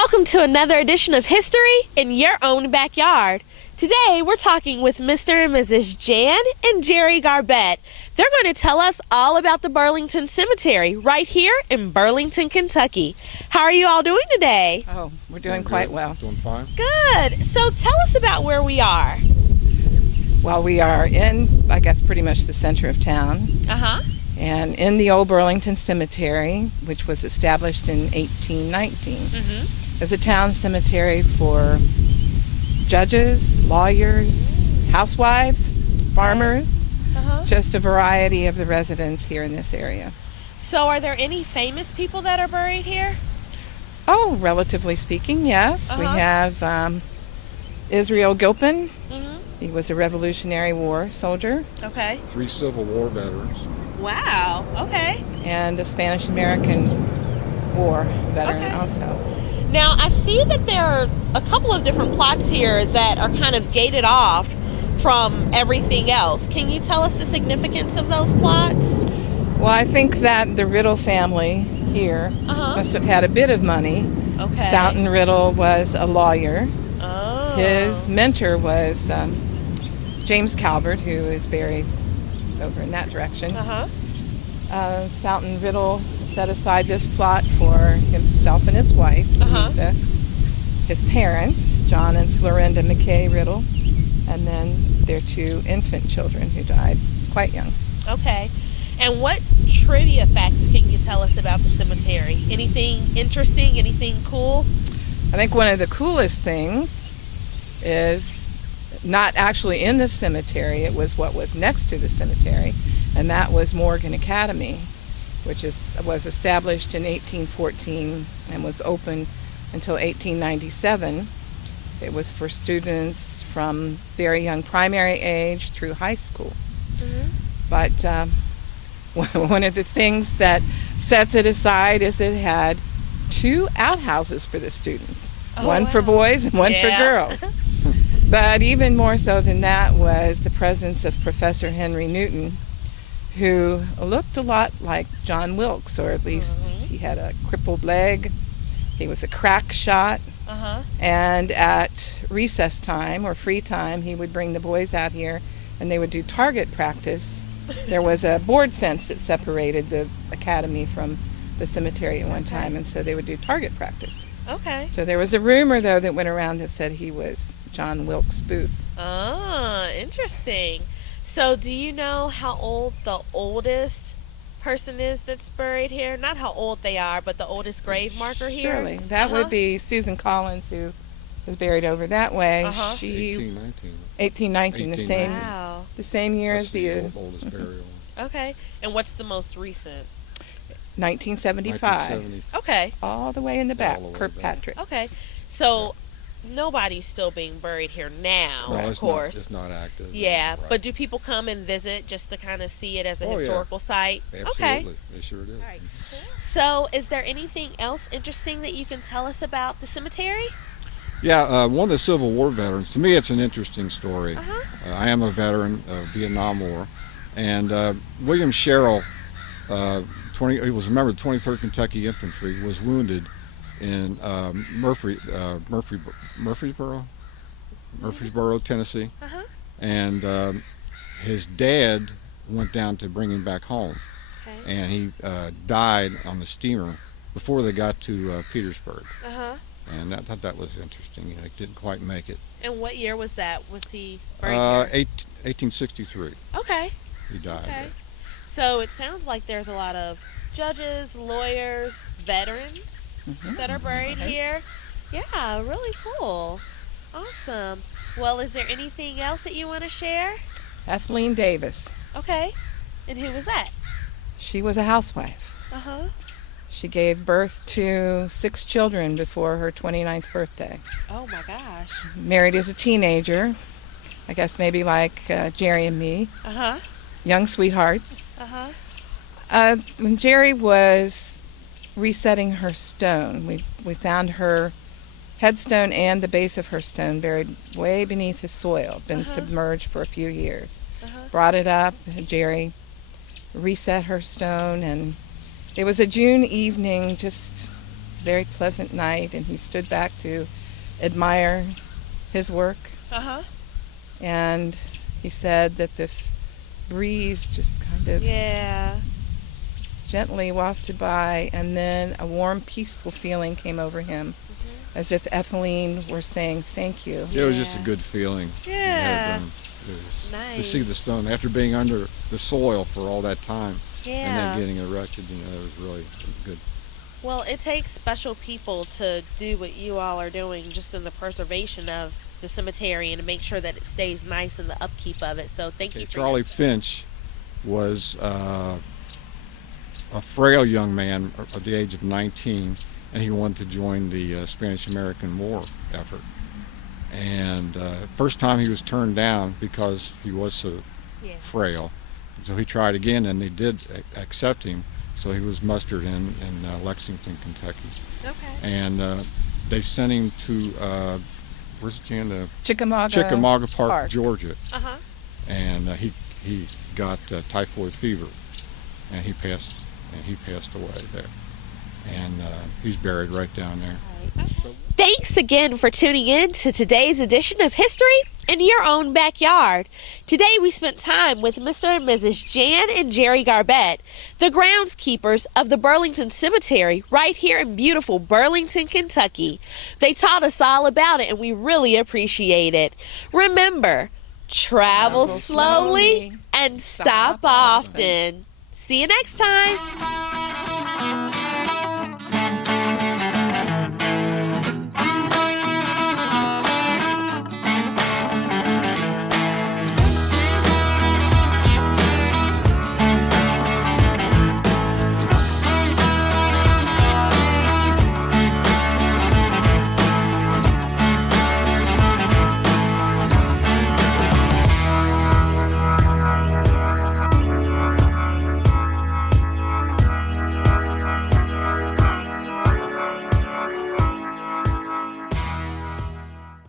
Welcome to another edition of History in Your Own Backyard. Today we're talking with Mr. and Mrs. Jan and Jerry Garbett. They're going to tell us all about the Burlington Cemetery right here in Burlington, Kentucky. How are you all doing today? Oh, we're doing quite well. Doing fine. Good. So tell us about where we are. Well, we are in, I guess, pretty much the center of town. Uh-huh. And in the old Burlington Cemetery, which was established in 1819, as a town cemetery for judges, lawyers, housewives, farmers, just a variety of the residents here in this area. So are there any famous people that are buried here? Oh, relatively speaking, yes. We have Israel Gilpin. He was a Revolutionary War soldier. Okay. 3 Civil War veterans. Wow. Okay. And a Spanish-American War veteran also. Now, I see that there are a couple of different plots here that are kind of gated off from everything else. Can you tell us the significance of those plots? Well, I think that the Riddle family here must have had a bit of money. Okay. Fountain Riddle was a lawyer. Oh. His mentor was James Calvert, who is buried over in that direction. Fountain Riddle set aside this plot for himself and his wife, Lisa, his parents, John and Florinda McKay Riddle, and then their 2 infant children who died quite young. Okay. And what trivia facts can you tell us about the cemetery? Anything interesting? Anything cool? I think one of the coolest things is not actually in the cemetery. It was what was next to the cemetery, and that was Morgan Academy, which was established in 1814 and was open until 1897. It was for students from very young primary age through high school. But one of the things that sets it aside is that it had 2 outhouses for the students. One for boys and one for girls. But even more so than that was the presence of Professor Henry Newton, who looked a lot like John Wilkes, or at least he had a crippled leg. He was a crack shot. And at recess time or free time, he would bring the boys out here and they would do target practice. There was a board fence that separated the academy from the cemetery at one time, and so they would do target practice. Okay. So there was a rumor, though, that went around that said he was John Wilkes Booth. Ah, interesting. So do you know how old the oldest person is that's buried here? Not how old they are, but the oldest grave marker here? Surely. That would be Susan Collins, who was buried over that way. She 1819. 1819, the same year as the oldest burial. Okay. And what's the most recent? 1975. Okay. All the way in the back, way Kirkpatrick. Okay. So nobody's still being buried here now, of course. It's not active. Yeah, right. But do people come and visit just to kind of see it as a historical site? Absolutely. Okay. They sure do. All right. So is there anything else interesting that you can tell us about the cemetery? Yeah, one of the Civil War veterans, to me it's an interesting story. I am a veteran of Vietnam War, and William Sherrill, he was a member of the 23rd Kentucky Infantry, was wounded in Murfreesboro, Tennessee, and his dad went down to bring him back home, and he died on the steamer before they got to Petersburg. And I thought that was interesting. He didn't quite make it. And what year was that? Was he buried here? 1863. Okay. He died. Okay. So it sounds like there's a lot of judges, lawyers, veterans that are buried here. Yeah, really cool. Awesome. Well, is there anything else that you want to share? Kathleen Davis. Okay. And who was that? She was a housewife. She gave birth to 6 children before her 29th birthday. Oh my gosh. Married as a teenager, I guess maybe like Jerry and me. Young sweethearts. When Jerry was resetting her stone, we found her headstone and the base of her stone buried way beneath the soil, been submerged for a few years. Brought it up, Jerry reset her stone, and it was a June evening, just very pleasant night, and he stood back to admire his work. And he said that this breeze just kind of gently wafted by, and then a warm, peaceful feeling came over him, as if ethylene were saying thank you. It was just a good feeling. Yeah. Nice. To see the stone after being under the soil for all that time, and then getting erected, it was really good. Well, it takes special people to do what you all are doing, just in the preservation of the cemetery and to make sure that it stays nice and the upkeep of it. So thank you for Charlie Finch was a frail young man at the age of 19, and he wanted to join the Spanish-American War effort. And first time he was turned down because he was so frail. And so he tried again, and they did accept him. So he was mustered in Lexington, Kentucky. And they sent him to where's it, Jan? Chickamauga Park, Georgia. And he got typhoid fever, and he passed away there. And he's buried right down there. Thanks again for tuning in to today's edition of History in Your Own Backyard. Today we spent time with Mr. and Mrs. Jan and Jerry Garbett, the groundskeepers of the Burlington Cemetery right here in beautiful Burlington, Kentucky. They taught us all about it, and we really appreciate it. Remember, travel slowly and stop often. See you next time.